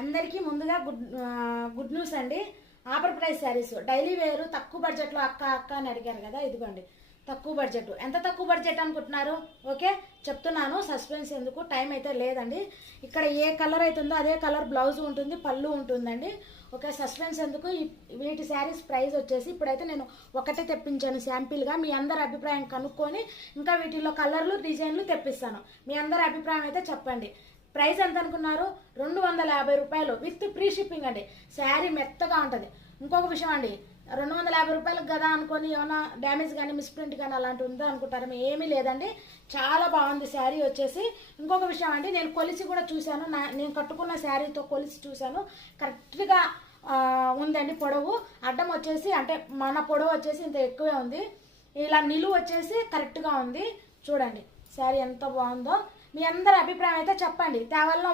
అందరికీ ముందుగా good news అండి. ఆఫర్ ప్రైస్ శారీస్ డైలీ వేరు తక్కువ బడ్జెట్లో అక్క అని అడిగారు కదా, ఇదిగోండి తక్కువ బడ్జెట్. ఎంత తక్కువ బడ్జెట్ అనుకుంటున్నారు? ఓకే చెప్తున్నాను, సస్పెన్స్ ఎందుకు, టైం అయితే లేదండి. ఇక్కడ ఏ కలర్ అవుతుందో అదే కలర్ బ్లౌజ్ ఉంటుంది, పళ్ళు ఉంటుందండి. ఓకే సస్పెన్స్ ఎందుకు. వీటి శారీస్ ప్రైస్ వచ్చేసి ఇప్పుడైతే నేను ఒకటే తెప్పించాను శాంపిల్గా. మీ అందరి అభిప్రాయం కనుక్కొని ఇంకా వీటిలో కలర్లు డిజైన్లు తెప్పిస్తాను. మీ అందరి అభిప్రాయం అయితే చెప్పండి. ప్రైస్ ఎంత అనుకున్నారు? 250 రూపాయలు విత్ ఫ్రీ షిప్పింగ్ అండి. శారీ మెత్తగా ఉంటుంది. ఇంకొక విషయం అండి, 250 రూపాయలకు కదా అనుకొని ఏమైనా డ్యామేజ్ కానీ మిస్ప్రింట్ కానీ అలాంటి ఉందా అనుకుంటారు, ఏమీ లేదండి. చాలా బాగుంది శారీ వచ్చేసి. ఇంకొక విషయం అండి, నేను కొలిసి కూడా చూశాను. నేను కట్టుకున్న శారీతో కొలిసి చూశాను, కరెక్ట్గా ఉందండి. పొడవు అడ్డం వచ్చేసి అంటే మన పొడవు వచ్చేసి ఇంత ఎక్కువే ఉంది. ఇలా నిలువు వచ్చేసి కరెక్ట్గా ఉంది. చూడండి శారీ ఎంత బాగుందో. మీ అందరి అభిప్రాయం అయితే చెప్పండి. తేవాలనో